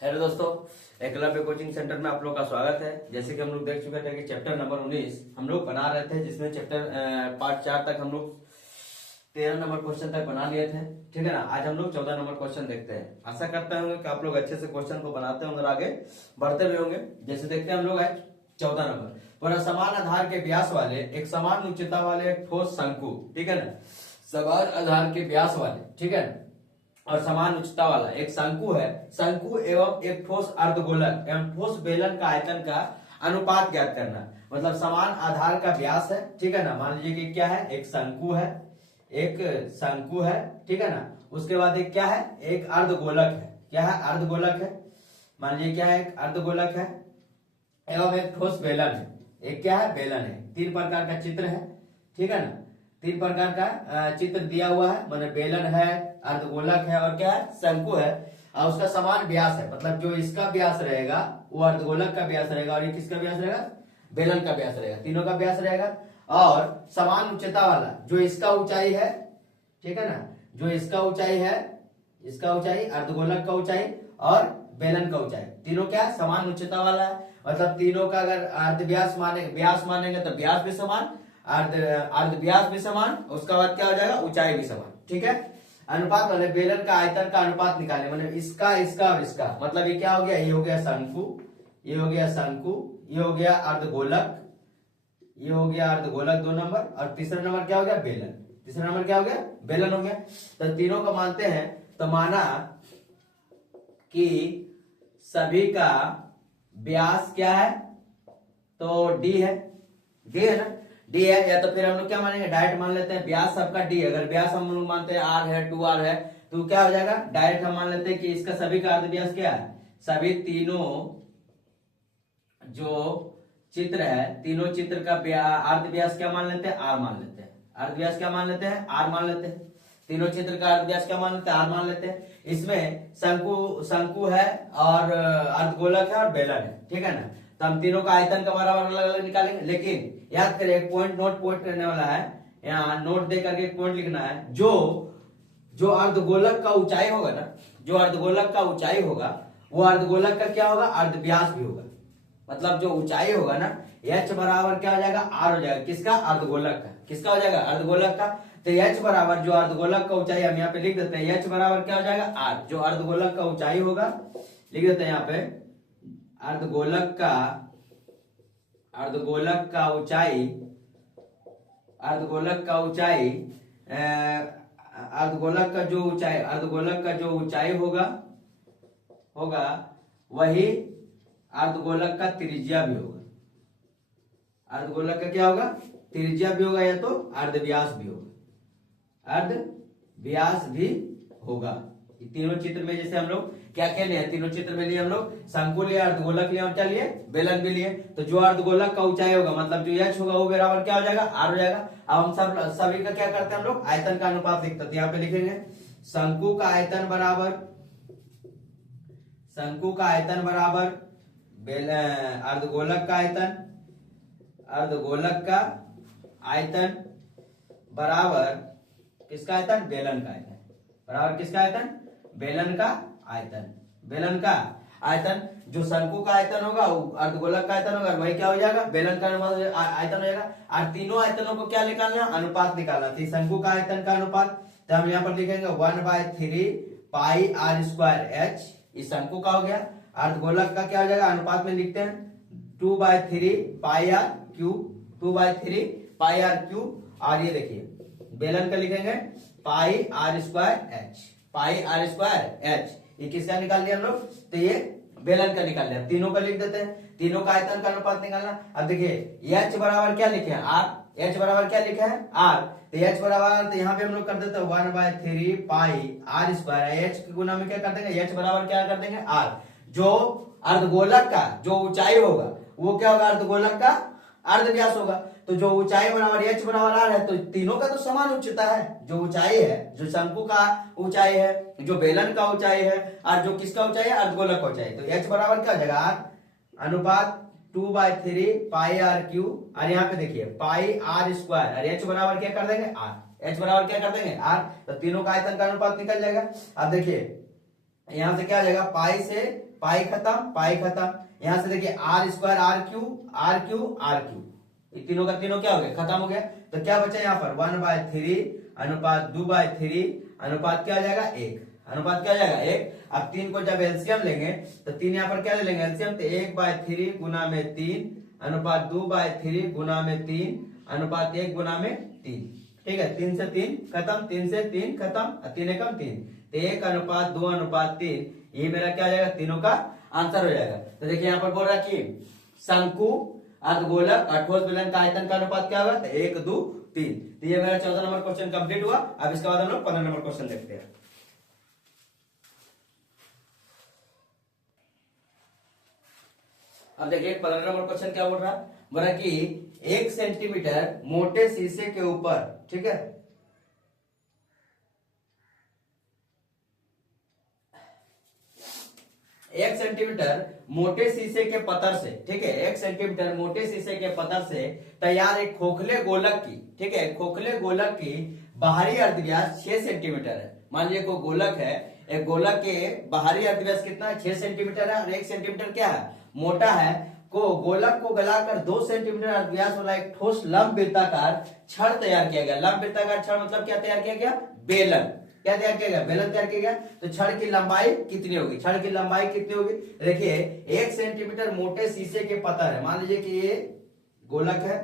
Hello दोस्तों, Eklavya coaching centre में आप लोग का स्वागत है। जैसे कि हम लोग देख चुके थे कि चैप्टर नंबर 19 हम लोग बना रहे थे, जिसमें चैप्टर पार्ट 4 तक हम लोग 13 नंबर क्वेश्चन तक बना लिए थे। ठीक है ना। आज हम लोग 14 नंबर क्वेश्चन देखते हैं। आशा करते होंगे कि आप लोग अच्छे से क्वेश्चन को बनाते होंगे और आगे बढ़ते भी होंगे। जैसे देखते हैं हम लोग आज 14 नंबर पर समान आधार के व्यास वाले एक समान उच्चता वाले एक ठोस शंकु, ठीक है ना, समान आधार के व्यास वाले, ठीक है, और समान उच्चता वाला एक शंकु है। शंकु एवं एक ठोस अर्धगोलक एवं ठोस बेलन का आयतन का अनुपात ज्ञात करना। मतलब समान आधार का व्यास है, ठीक है ना। मान लीजिए कि क्या है, एक शंकु है, एक शंकु है, ठीक है ना। उसके बाद एक क्या है, एक अर्धगोलक है। क्या है, अर्धगोलक है। मान लीजिए क्या है, एक अर्धगोलक है एवं एक ठोस बेलन है। एक क्या है, बेलन है। 3 प्रकार का चित्र है, ठीक है ना। 3 प्रकार का चित्र दिया हुआ है। माने बेलन है, अर्धगोलक है और क्या है, शंकु है। और उसका समान व्यास है। मतलब जो इसका व्यास रहेगा वो अर्धगोलक का व्यास रहेगा और ये किसका व्यास रहेगा, बेलन का व्यास रहेगा। तीनों का व्यास रहेगा। और समान उच्चता वाला जो इसका ऊंचाई है, ठीक है ना, जो इसका ऊंचाई है, इसका ऊंचाई, अर्धगोलक का ऊंचाई और बेलन का ऊंचाई, तीनों क्या समान उच्चता वाला है। मतलब तीनों का अगर अर्ध व्यास मानेंगे तो व्यास भी समान, अर्ध व्यास भी समान, उसका बाद क्या हो जाएगा, ऊंचाई भी समान। ठीक है। अनुपात वाले बेलन का आयतन का अनुपात निकाले। मतलब इसका, इसका और इसका। मतलब ये क्या हो गया, ये हो गया शंकु, ये हो गया शंकु, ये हो गया अर्धगोलक, ये हो गया अर्धगोलक 2 नंबर, और तीसरा नंबर क्या हो गया, बेलन। तीसरा नंबर क्या हो गया, बेलन हो गया। तो तीनों को मानते हैं। तो माना कि सभी का व्यास क्या है, तो डी है। डी है ना, डी है। या तो फिर हम लोग क्या मानेंगे, डायरेक्ट मान लेते हैं व्यास सबका डी। अगर व्यास हम लोग मानते हैं आर है, 2r है, तो क्या हो जाएगा, डायरेक्ट हम मान लेते हैं कि इसका सभी का अर्ध व्यास क्या है। सभी तीनों जो चित्र है, तीनों चित्र का अर्ध व्यास क्या मान लेते हैं, आर मान लेते हैं। अर्ध व्यास क्या मान लेते हैं, आर मान लेते हैं। तीनों चित्र का अर्ध व्यास क्या मान लेते हैं, आर मान लेते हैं। इसमें शंकु है और अर्धगोलक है और बेलन है, ठीक है ना। तो हम तीनों का आयतन का बराबर अलग अलग निकालेंगे। लेकिन याद करें, एक पॉइंट नोट करने वाला है, यहाँ नोट दे करके एक पॉइंट लिखना है। जो अर्धगोलक का ऊंचाई होगा ना, जो अर्धगोलक का ऊंचाई होगा, वो अर्धगोलक का क्या होगा, अर्ध व्यास भी होगा। मतलब जो ऊंचाई होगा ना, h बराबर क्या हो जाएगा, r हो जाएगा। किसका, अर्धगोलक का। किसका हो जाएगा, अर्धगोलक का। तो h बराबर जो अर्धगोलक का ऊंचाई, हम यहाँ पे लिख देते हैं, h बराबर क्या हो जाएगा, r। जो अर्धगोलक का ऊंचाई होगा, लिख देते हैं यहाँ पे, अर्धगोलक का ऊंचाई, अर्धगोलक का ऊंचाई, अर्धगोलक का जो ऊंचाई होगा वही अर्धगोलक का त्रिज्या भी होगा। अर्धगोलक का क्या होगा, त्रिज्या भी होगा, या तो अर्धव्यास भी होगा। अर्धव्यास भी होगा। तीनों चित्र में जैसे हम लोग क्या क्या लिए, तीनों चित्र में लिए हम लोग शंकु लिए, अर्धगोलक लिए और क्या लिए, बेलन भी लिए। तो जो अर्धगोलक का ऊंचाई होगा, मतलब जो h होगा, वो बराबर क्या हो जाएगा, r हो जाएगा। अब हम सभी का क्या करते हैं, हम लोग आयतन का अनुपात लिखते हैं। यहाँ पे लिखेंगे शंकु का आयतन बराबर अर्धगोलक का आयतन बराबर किसका आयतन, बेलन का आयतन। बराबर किसका आयतन, बेलन का आयतन। बेलन का आयतन, जो शंकु का आयतन होगा, अर्धगोलक का आयतन होगा, वही क्या हो जाएगा, बेलन का आयतन हो जाएगा। और तीनों आयतनों को क्या निकालना, अनुपात निकालना। तो शंकु का आयतन का अनुपात, तो हम यहाँ पर लिखेंगे 1/3 पाई r स्क्वायर h। इस शंकु का हो गया। अर्धगोलक का क्या हो जाएगा, अनुपात में लिखते हैं 2/3 पाई r क्यूब, 2/3 पाई r क्यूब। और ये देखिए बेलन का लिखेंगे पाई r स्क्वायर h, पाई r स्क्वायर h। ये किसका निकाल लिया हम लोग, तो ये बेलन का निकाल लिया। तीनों का लिख देते हैं, तीनों का आयतन का अनुपात निकालना। अब देखिए h बराबर क्या लिखे हैं, r। h बराबर क्या लिखा है, r। तो h बराबर, तो यहाँ पे हम लोग कर देते हैं 1/3 पाई r स्क्वायर। h के गुना में क्या कर देंगे, h बराबर क्या कर देंगे, r। जो अर्धगोलक का जो ऊंचाई होगा, वो क्या होगा, अर्धगोलक का अर्धव्यास होगा। तो जो ऊंचाई बराबर h बराबर r है, तो तीनों का तो समान उच्चता है। जो ऊंचाई है, जो शंकु का ऊंचाई है, जो बेलन का ऊंचाई है, और जो किसका ऊंचाई है, अर्धगोलक का ऊंचाई। तो h बराबर क्या हो जाएगा, r अनुपात 2/3 पाई r क्यूब। और यहाँ पे देखिए पाई r स्क्वायर, और h बराबर क्या कर देंगे, r। h बराबर क्या कर देंगे, r। तो तीनों का आयतन का अनुपात निकल जाएगा। अब देखिए यहां से क्या हो जाएगा, पाई से पाई खत्म, पाई खत्म। यहां से देखिए R square R Q R Q R Q, तीनों का तीनों क्या हो गया, खत्म हो गया। तो क्या बचा यहाँ पर 1/3 अनुपात 2/3 अनुपात क्या हो जाएगा 1, अनुपात क्या हो जाएगा 1। अब 3 को जब एलसीएम लेंगे तो 3 यहाँ पर क्या ले लेंगे एलसीएम, तो 1/3 गुना में 3 अनुपात 2/3 गुना में 3 अनुपात 1 गुना में 3। ठीक है, 3 से 3 खत्म, 3 से 3 खत्म, 3 एकम 3, तो 1 अनुपात 2 अनुपात 3, ये मेरा क्या हो जाएगा, तीनों का आंसर हो जाएगा। तो देखिए यहाँ पर बोल रहा है कि शंकु अर्धगोलक और ठोस बेलन का आयतन का अनुपात क्या होगा, 1 2 3। तो ये मेरा 14 नंबर क्वेश्चन कंप्लीट हुआ। अब इसके बाद हम लोग 15 नंबर क्वेश्चन देखते हैं। अब देखिए 15 नंबर क्वेश्चन क्या बोल रहा है कि 1 सेंटीमीटर मोटे शीशे के ऊपर, ठीक है, 1 सेंटीमीटर मोटे शीशे के पत्थर से, ठीक है, 1 सेंटीमीटर मोटे शीशे के पत्थर से तैयार एक खोखले गोलक की, ठीक है, खोखले गोलक की बाहरी अर्धव्यास 6 सेंटीमीटर है। मान लीजिए कोई गोलक है, एक गोलक के बाहरी अर्धव्यास कितना है, 6 सेंटीमीटर है, और 1 सेंटीमीटर क्या है, मोटा है। को गोलक को गलाकर 2 सेंटीमीटर अर्धव्यास वाला एक ठोस लंब वृत्ताकार छड़ तैयार किया गया। लंब वृत्ताकार छड़ मतलब क्या तैयार किया गया, बेलन। क्या तैयार किया गया, बेलन तैयार किया गया। तो छड़ की लंबाई कितनी होगी, छड़ की लंबाई कितनी होगी, देखिए 1 सेंटीमीटर मोटे शीशे के पत्थर है, मान लीजिए कि ये गोलक है,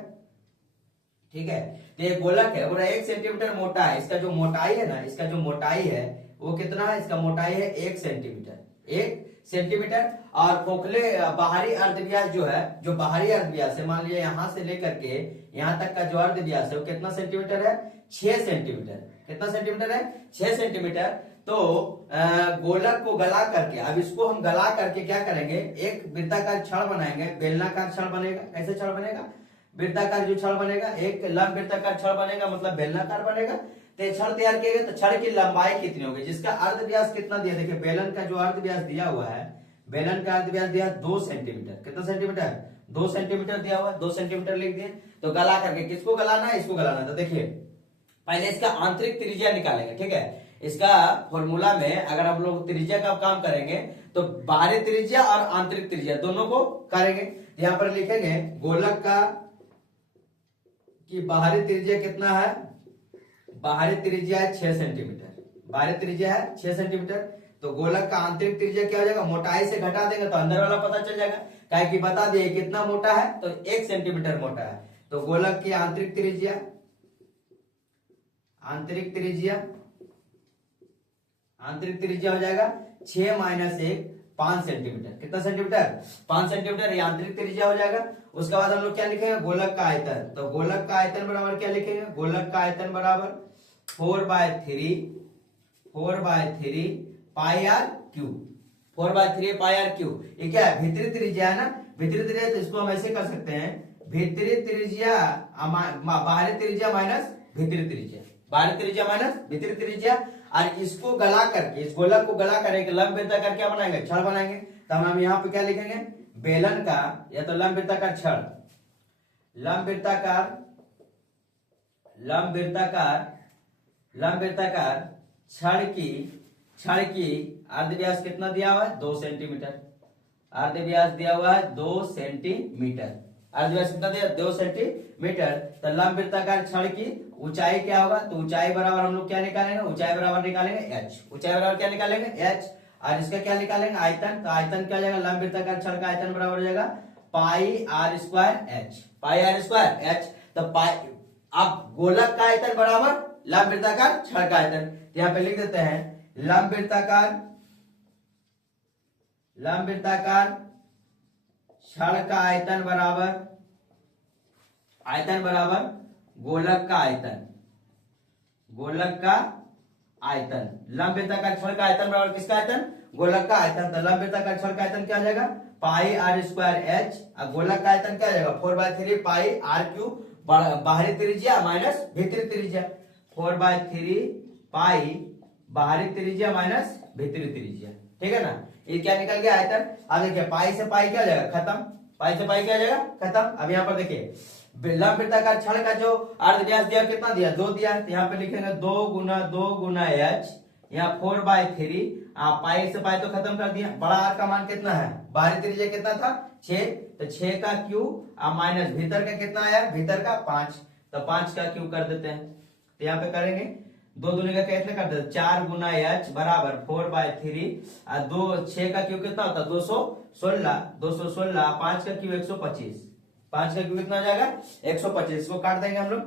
ठीक है, तो ये गोलक है और 1 सेंटीमीटर मोटा है। इसका जो मोटाई है ना, इसका जो मोटाई है वो कितना है, इसका मोटाई है 1 सेंटीमीटर, 1 सेंटीमीटर। और खोखले बाहरी अर्धव्यास जो है, जो बाहरी अर्धव्यास है, मान लीजिए यहां से लेकर के यहां तक का जो अर्धव्यास है वो कितना सेंटीमीटर है, 6 सेंटीमीटर। कितना सेंटीमीटर है, 6 सेंटीमीटर। तो गोलक को गला करके, अब इसको हम गला करके क्या करेंगे, एक वृत्ताकार छड़ बनाएंगे, बेलनाकार छड़ बनेगा। कैसे छड़ बनेगा, वृत्ताकार जो छड़ बनेगा, एक लंब वृत्ताकार छड़ बनेगा मतलब बेलनाकार बनेगा। तो छड़ तैयार किया गया, तो छड़ की लंबाई कितनी होगी, जिसका अर्धव्यास कितना दिया, देखिए बेलन का जो अर्धव्यास दिया हुआ है, बेलन का अर्धव्यास दिया 2 सेंटीमीटर। कितना सेंटीमीटर, 2 सेंटीमीटर दिया हुआ है, 2 सेंटीमीटर लिख दिए। तो गला करके किसको गलाना है, इसको गलाना है। तो देखिए पहले इसका आंतरिक त्रिज्या निकालेंगे, ठीक है। इसका फॉर्मूला में अगर हम लोग त्रिज्या का काम करेंगे तो बाहरी त्रिज्या और आंतरिक त्रिज्या दोनों को करेंगे। यहाँ पर लिखेंगे गोलक का कि बाहरी त्रिज्या कितना है, बाहरी त्रिज्या है 6 सेंटीमीटर, बाहरी त्रिज्या है 6 सेंटीमीटर। तो गोलक का आंतरिक त्रिज्या क्या हो जाएगा, मोटाई से घटा देंगे तो अंदर वाला पता चल जाएगा, काहे कि बता दिए कितना मोटा है, तो 1 सेंटीमीटर मोटा है। तो गोलक की आंतरिक त्रिज्या, आंतरिक त्रिज्या, आंतरिक त्रिज्या हो जाएगा 6 - 1 5 सेंटीमीटर। कितना सेंटीमीटर, 5 सेंटीमीटर, ये आंतरिक त्रिज्या हो जाएगा। उसके बाद हम लोग क्या लिखेंगे, गोलक का आयतन। तो गोलक का आयतन बराबर क्या लिखेंगे, गोलक का आयतन बराबर 4/3 pi R cube, 4/3 pi R cube. ये क्या है, भीतरी त्रिज्या है ना, भीतरी त्रिज्या। तो इसको हम ऐसे कर सकते हैं, भीतरी त्रिज्या बाहरी त्रिज्या माइनस भीतरी त्रिज्या, बाहरी त्रिज्या माइनस भीतरी त्रिज्या। और इसको गला करके, इस गोलक को गला कर एक लंब वृत्ताकार क्या बनाएंगे, छड़ बनाएंगे। तो हम यहाँ पे क्या लिखेंगे, बेलन का या तो लंब वृत्ताकार छड़, लंब वृत्ताकार, लंब वृत्ताकार, लंब वृत्ताकार छड़ की अर्धव्यास कितना दिया हुआ है, 2 सेंटीमीटर। अर्धव्यास दिया हुआ है 2 सेंटीमीटर, अर्धव्यास कितना दिया, 2 सेंटीमीटर। तो लंब वृत्ताकार छड़ की ऊंचाई क्या होगा, तो ऊंचाई बराबर हम लोग क्या निकालेंगे, ऊंचाई बराबर निकालेंगे h, ऊंचाई बराबर क्या निकालेंगे h। और इसका क्या निकालेंगे, आयतन। तो आयतन क्या हो जाएगा, लंब वृत्ताकार छड़ का आयतन बराबर हो जाएगा pi R square h, pi R square h। तो पाई, अब गोलक का आयतन बराबर लंब वृत्ताकार छड़ का आयतन। यहाँ पे लिख देते हैं लंब वृत्ताकार, लंब वृत्ताकार छड़ का आयतन बराबर, आयतन बराबर गोलक का आयतन, गोलक का आयतन। लंब वृत्ताकार छड़ का आयतन बराबर किसका आयतन, गोलक का आयतन। तो लंब वृत्ताकार छड़ का आयतन क्या हो जाएगा, पाई आर स्क्वायर h। और गोलक का आयतन क्या हो जाएगा, 4/3 पाई आर क्यू, बाहरी त्रिज्या माइनस भीतरी त्रिज्या, 4/3 पाई बाहरी त्रिज्या माइनस भीतरी त्रिज्या। ठीक है ना, ये क्या निकल गया आयतन। अब देखिए पाई से पाई क्या हो जाएगा, खत्म, पाई से पाई क्या हो जाएगा, खत्म। अब यहाँ पर देखिए लंब वृत्ताकार छड़ का जो अर्धव्यास दिया कितना दिया, 2 दिया। यहाँ पे लिखेंगे 2 × 2 × h, यहाँ 4/3, पाई से पाई तो खत्म कर दिया। बड़ा आर का मान कितना है, बाहरी त्रिज्या कितना था 6, तो 6 का क्यूब माइनस भीतर का कितना आया, भीतर का 5, तो 5 का क्यूब कर देते हैं। तो यहाँ पे करेंगे 2 दूनी का कैसे कर देते, 4 गुना h बराबर 4/3, 6 का क्यूब कितना होता है 216, 5 का क्यूब 125, 5 का क्यूब कितना हो जाएगा 125, इसको काट देंगे हम लोग।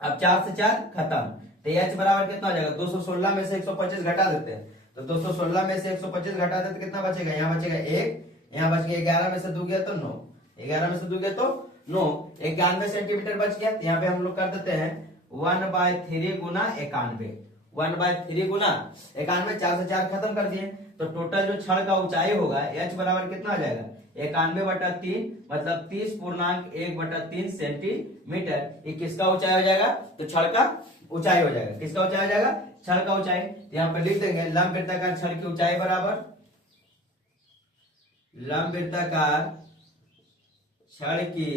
अब 4 से 4 खत्म, तो h बराबर कितना हो जाएगा 216 में से 125 घटा देते हैं, तो 216 में से 125 घटा देते कितना बचेगा, यहाँ बचेगा 1, यहाँ बच गया 11 में से 2 गया तो 9, 11 में से 2 गया तो 9, 91 सेंटीमीटर बच गया। यहाँ पे हम लोग कर देते हैं 1/3 गुना 91, 1/3 गुना 91, 4 से 4 खत्म कर दिए, तो टोटल जो छड़ का ऊंचाई होगा h बराबर कितना हो जाएगा 91/3, मतलब 30.1/3 सेंटीमीटर। ये किसका ऊंचाई हो जाएगा, तो छड़ का ऊंचाई हो जाएगा, किसका ऊंचाई हो जाएगा, छड़ का ऊंचाई। यहाँ पे लिख देंगे लंब वृत्ताकार छड़ की ऊंचाई बराबर, लंब वृत्ताकार छड़ की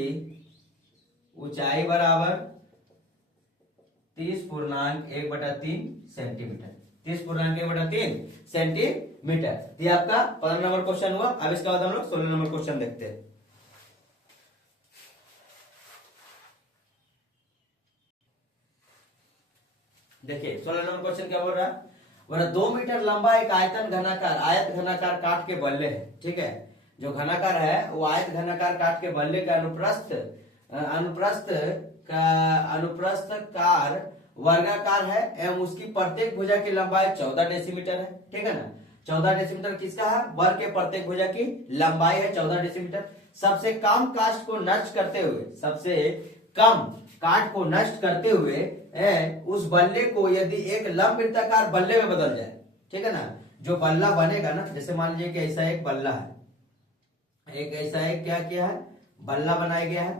ऊंचाई बराबर 30.1/3 सेंटीमीटर, 30.1/3 सेंटीमीटर। ये आपका 15 नंबर क्वेश्चन हुआ। अब इसके बाद हम लोग 16 नंबर क्वेश्चन देखते हैं। देखिए 16 नंबर क्वेश्चन क्या बोल रहा है, बोल रहा 2 मीटर लंबा एक आयत घनाकार काट के बल्ले है, ठीक है, जो घनाकार है वो आयत घनाकार काट के बल्ले का अनुप्रस्थ कार वर्गाकार है एवं उसकी प्रत्येक भुजा की लंबाई 14 डेसीमीटर है, ठीक है ना। 14 डेसीमीटर किसका है, वर्ग के प्रत्येक भुजा की लंबाई है 14 डेसीमीटर। सबसे कम कास्ट को नष्ट करते हुए, सबसे कम काट को नष्ट करते हुए उस बल्ले को यदि एक लंब वृत्ताकार बल्ले में बदल जाए, ठीक है ना, जो बल्ला बनेगा ना, जैसे मान लीजिए कि ऐसा एक बल्ला है, एक ऐसा एक क्या किया है बल्ला बनाया गया है,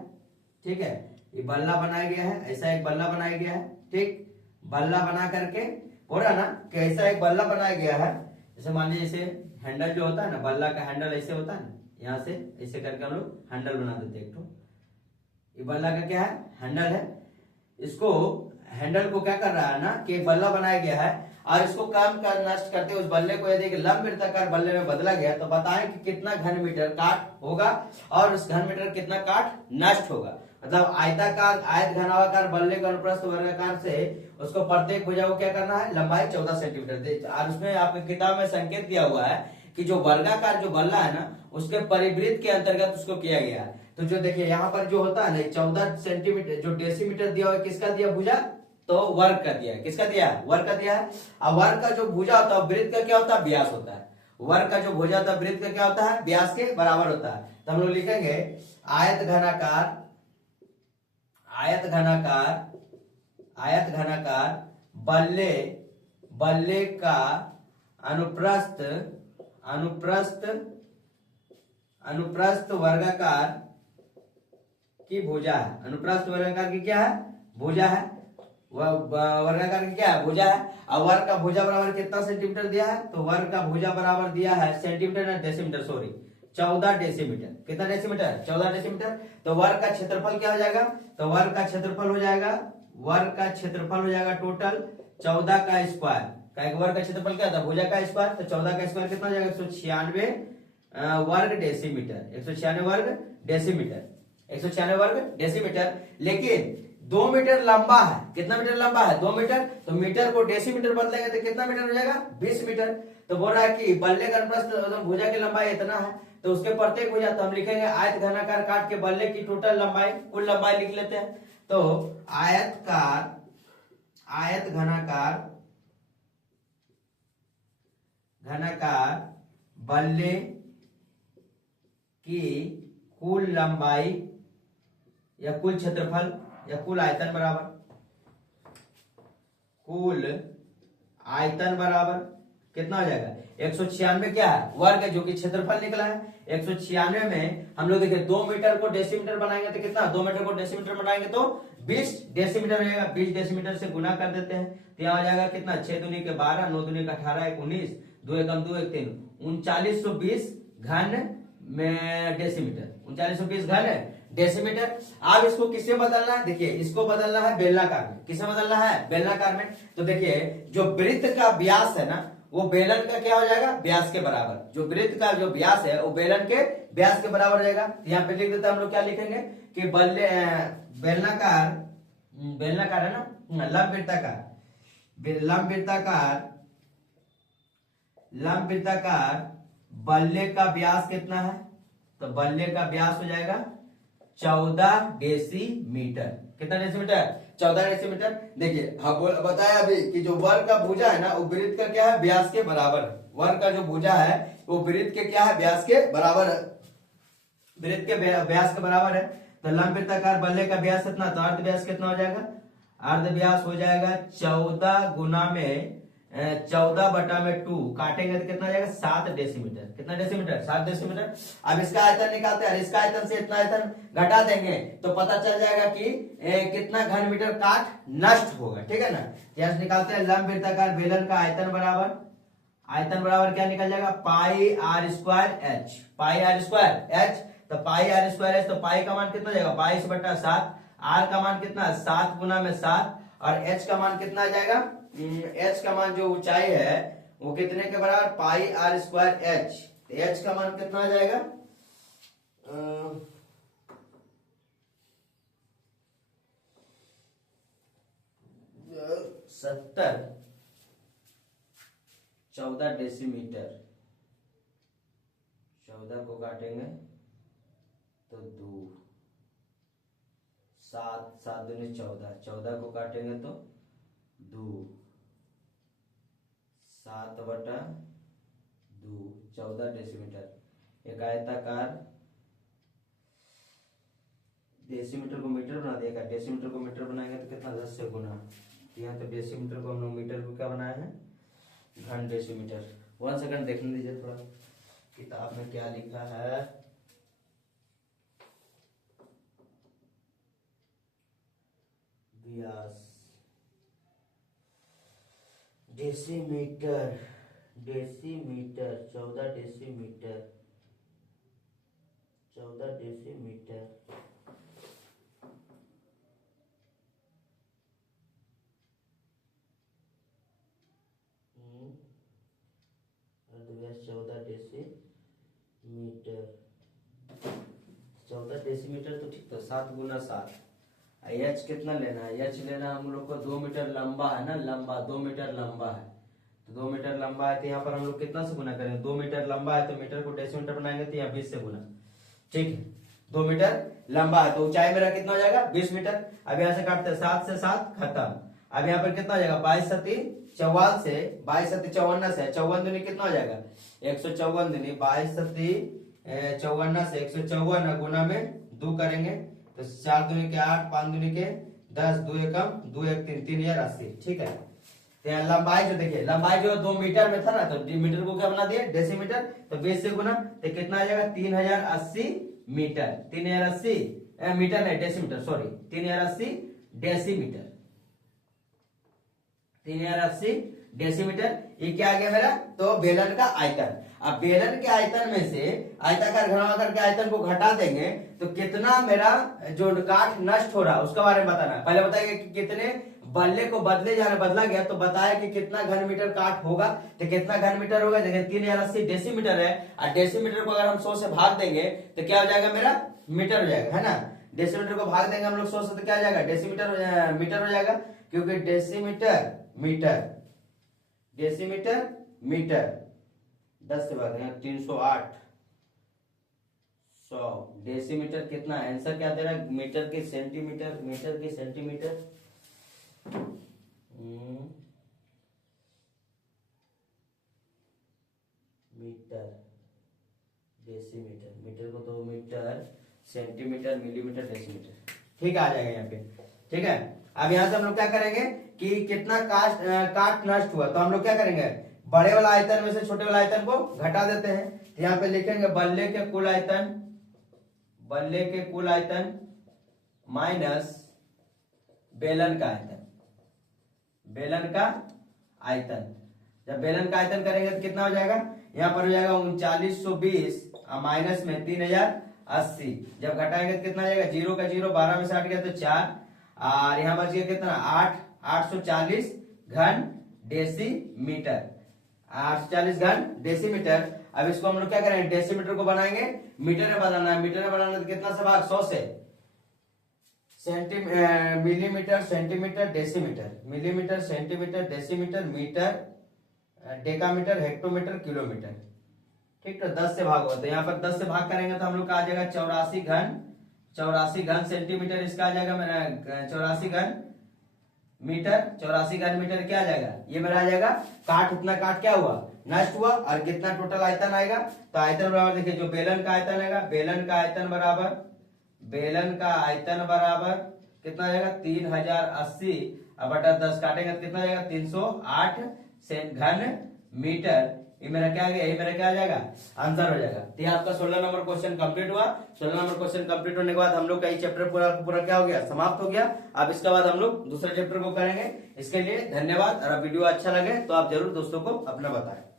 ठीक है, ये बल्ला बनाया गया है, ऐसा एक बल्ला बनाया गया है, ठीक, बल्ला बना करके हो रहा ना कि ऐसा एक बल्ला बनाया गया है, जैसे मान लीजिए जैसे हैंडल जो होता है ना, बल्ला का हैंडल ऐसे होता है ना, यहाँ से ऐसे करके हम लोग हैंडल बना देते हैं एक तो, ये बल्ला का क्या है हैंडल है। इसको हैंडल को क्या कर रहा है ना कि बल्ला बनाया गया है और इसको काम कर नष्ट करते उस बल्ले को यदि एक लंब वृत्ताकार बल्ले में बदला गया तो बताएं कि कितना घन मीटर काट होगा और उस घन मीटर कितना काट नष्ट होगा। मतलब आयताकार आयत घनाकार बल्ले को अनुप्रस्थ वर्गाकार से उसको प्रत्येक भुजा को क्या करना है, लंबाई 14 सेंटीमीटर। और उसमें आपकी किताब में संकेत दिया हुआ है कि जो वर्गाकार जो बल्ला है ना उसके परिवृत्त के अंतर्गत उसको किया गया है। तो जो देखिए यहाँ पर जो होता है ना 14 सेंटीमीटर जो डेसीमीटर दिया हुआ किसका दिया भुजा, तो वर्ग का दिया, किसका दिया वर्ग का दिया है। और वर्ग का जो भुजा होता है वृत्त का क्या होता है व्यास होता है, वर्ग का जो भुजा होता है वृत्त का क्या होता है व्यास के बराबर होता है। तो हम लोग लिखेंगे आयत घनाकार बल्ले का अनुप्रस्थ वर्गाकार की भुजा है, अनुप्रस्थ वर्गाकार की क्या है भुजा है, वर्गाकार की क्या है भुजा है। और वर्ग का भुजा बराबर कितना सेंटीमीटर दिया है, तो वर्ग का भुजा बराबर दिया है सेंटीमीटर ना डेसीमीटर, सॉरी 14 डेसीमीटर। कितना डेसीमीटर 14 डेसीमीटर। तो वर्ग का क्षेत्रफल क्या हो जाएगा, तो वर्ग का क्षेत्रफल हो जाएगा टोटल 14 का स्क्वायर, वर्ग का क्षेत्रफल क्या था भुजा का स्क्वायर, तो 14 का स्क्वायर कितना हो जाएगा 196 वर्ग डेसीमीटर, 196 वर्ग डेसीमीटर। लेकिन 2 मीटर लंबा है, कितना मीटर लंबा है 2 मीटर, तो मीटर को डेसीमीटर बदलेंगे तो कितना मीटर हो जाएगा 20 मीटर। तो बोल रहा है कि बल्ले का अनुप्रस्थ भुजा की लंबाई इतना है, तो उसके प्रत्येक भुजा तो हम लिखेंगे आयत घनाकार काट के बल्ले की टोटल लंबाई कुल लंबाई लिख लेते हैं। तो आयत घनाकार बल्ले की कुल लंबाई या कुल क्षेत्रफल या कुल आयतन बराबर कितना हो जाएगा 196 क्या है वर्ग, जो कि क्षेत्रफल निकला है 196 में हम लोग देखिए 2 मीटर को डेसीमीटर बनाएंगे तो कितना 2 मीटर को डेसीमीटर बनाएंगे तो 20 डेसीमीटर हो जाएगा, 20 डेसीमीटर से गुना कर देते हैं तो यहाँ हो जाएगा कितना 6 दूनी के 12, 9 दूनी का 18, 1 19, 2 एकम 2 1 3, 3920 घन डेसीमीटर, 3920 घन डेसीमीटर। अब इसको किससे बदलना है, देखिए इसको बदलना है बेलनाकार में। किसे बदलना है, बेलनाकार में। तो देखिए जो वृत्त का व्यास है ना, वो बेलन का क्या हो जाएगा, व्यास के बराबर। जो वृत्त का जो व्यास है वो बेलन के व्यास के बराबर हो जाएगा। यहाँ पे लिख देते हैं हम लोग, क्या लिखेंगे कि बेलनाकार, बेलनाकार है ना, लंब वृत्ताकार, लंब वृत्ताकार बल्ले का व्यास कितना है, तो बल्ले का व्यास हो जाएगा 14 डेसीमीटर। कितना डेसीमीटर, 14 डेसीमीटर। देखिए हाँ बताया अभी कि जो वर्ग का भुजा है ना, वो वृत्त का क्या है, व्यास के बराबर है। वर्ग का जो भुजा है वो वृत्त के क्या है, व्यास के बराबर है, वृत्त के व्यास के बराबर है। तो लंब वृत्ताकार बल्ले का व्यास कितना, तो अर्ध व्यास कितना हो जाएगा, अर्ध व्यास हो जाएगा 14 गुना में 14/2, काटेंगे तो कितना जाएगा 7 डेसीमीटर। कितना डेसीमीटर, 7 डेसीमीटर। अब इसका आयतन निकालते हैं, इसका आयतन से इतना आयतन घटा देंगे तो पता चल जाएगा कि कितना घन मीटर काट नष्ट होगा। ठीक है ना। यहां निकालते हैं लंब वृत्ताकार बेलन का आयतन बराबर, आयतन बराबर क्या निकल जाएगा, pi R square H, pi R square H. तो पाई आर स्क्वायर एच, तो पाई का मान कितना हो जाएगा 22/7, आर का मान कितना 7 गुना में 7, और एच का मान कितना आ जाएगा, एच का मान जो ऊंचाई है वो कितने के बराबर, पाई आर स्क्वायर एच। एच का मान कितना आ जाएगा 70, 14 डेसीमीटर। 14 को काटेंगे तो 2, 7, 7 दूनी 14, 14 को काटेंगे तो 2, 7/2, 14 डेसीमीटर। एक आयताकार, डेसीमीटर को मीटर बना दिया, डेसीमीटर को मीटर बनाएंगे तो कितना 10 से गुना। यहाँ तो डेसीमीटर को हम लोग मीटर को क्या बनाए हैं, घन डेसीमीटर। 1 सेकंड देखने दीजिए थोड़ा किताब में क्या लिखा है। व्यास, डेसीमीटर, डेसीमीटर 14 डेसीमीटर, 14 डेसीमीटर। अर्धव्यास 14 डेसीमीटर, 14 डेसीमीटर तो ठीक, तो 7 गुना 7। एच कितना लेना है, एच लेना हम लोग को 2 मीटर लंबा है ना, लंबा 2 मीटर लंबा है, तो 2 मीटर लंबा है तो यहाँ पर हम लोग कितना से गुना करेंगे, 2 मीटर लंबा है तो मीटर को डेसीमीटर बनाएंगे तो यहाँ 20 से गुना। ठीक है, 2 मीटर लंबा है तो ऊंचाई मेरा कितना हो जाएगा 20 मीटर। अब यहाँ से काटते हैं 7 से 7 खत्म। अब यहाँ पर कितना हो जाएगा 22 सती 54 से 22 सती 54 से 54 दूनी कितना हो जाएगा 154 दूनी 22 सती 54 से 154 गुना में 2 करेंगे तो 4 दूनी के 8, 5 दूनी के 10, 2 एकम 2 एक 3, 3080। ठीक है, लंबाई जो देखिए, लंबाई जो 2 मीटर में था ना, तो मीटर को क्या बना दिया डेसीमीटर, तो 20 से गुना तो कितना आ जाएगा 3080 मीटर। 3080 मीटर नहीं डेसीमीटर, सॉरी 3080 डेसीमीटर, 3080 डेसीमीटर। ये क्या आ गया मेरा, तो बेलन का आयतन। अब बेलन के आयतन में से आयताकार घनाकार के आयतन को घटा देंगे तो कितना मेरा जो काठ नष्ट हो रहा है उसके बारे में बताना है। पहले बताइए कि कितने बल्ले को बदला गया, तो बताया कि कितना घन मीटर काठ होगा, तो कितना घन मीटर होगा, देखिए 3080 डेसीमीटर है, और डेसीमीटर को अगर हम 100 से भाग देंगे तो क्या हो जाएगा मेरा मीटर हो जाएगा, है ना। डेसीमीटर को भाग देंगे हम लोग 100 से तो क्या हो जाएगा डेसीमीटर मीटर हो जाएगा, क्योंकि डेसीमीटर मीटर, डेसीमीटर मीटर 10 से भाग 308, 100 डेसीमीटर कितना, आंसर क्या दे रहा है मीटर के सेंटीमीटर, मीटर के सेंटीमीटर। मीटर डेसीमीटर, मीटर को तो मीटर सेंटीमीटर मिलीमीटर डेसीमीटर। ठीक है, आ जाएगा यहाँ पे। ठीक है, अब यहाँ से हम लोग क्या करेंगे कि कितना काट नष्ट हुआ, तो हम लोग क्या करेंगे बड़े वाला आयतन में से छोटे वाला आयतन को घटा देते हैं। तो यहाँ पे लिखेंगे बल्ले के कुल आयतन, बल्ले के कुल आयतन माइनस बेलन का आयतन, बेलन का आयतन। जब बेलन का आयतन करेंगे तो कितना हो जाएगा, यहाँ पर हो जाएगा 3920 माइनस में 80। जब घटाएंगे तो कितना आ जाएगा, 0 का 0 12 में से 8 गया तो 4, और यहाँ बच गया कितना 8, 840 घन डेसीमीटर, 840 घन डेसीमीटर। अब इसको हम लोग क्या करेंगे, डेसीमीटर को बनाएंगे मीटर में बदलना है। मीटर में बनाना तो कितना से भाग, 100 से। Millimetre centimetre decimetre, millimetre centimetre decimetre metre decametre hectometre kilometre, ठीक। तो 10 से भाग होता है, यहाँ पर 10 से भाग करेंगे तो हम लोग का आ जाएगा 84 घन सेंटीमीटर, इसका आ जाएगा मेरा 84 घन मीटर, 84 घन मीटर क्या आ जाएगा, ये मेरा आ जाएगा काट, उतना काट क्या हुआ, नष्ट हुआ। और कितना टोटल आयतन आएगा, तो आयतन बराबर देखिए, जो बेलन का आयतन आएगा, बेलन का आयतन बराबर कितना आ जाएगा 3080 बटा 10 काटेंगे तो कितना आ जाएगा 308 घन मीटर। ये मेरा क्या आ गया, ये मेरा क्या आ जाएगा, आंसर हो जाएगा। तो ये आपका 16 नंबर क्वेश्चन कंप्लीट हुआ। 16 नंबर क्वेश्चन कंप्लीट होने के बाद हम लोग का ये चैप्टर पूरा क्या हो गया, समाप्त हो गया। अब इसके बाद हम लोग दूसरे चैप्टर को करेंगे। इसके लिए धन्यवाद। और वीडियो अच्छा लगे तो आप जरूर दोस्तों को अपना बताएं।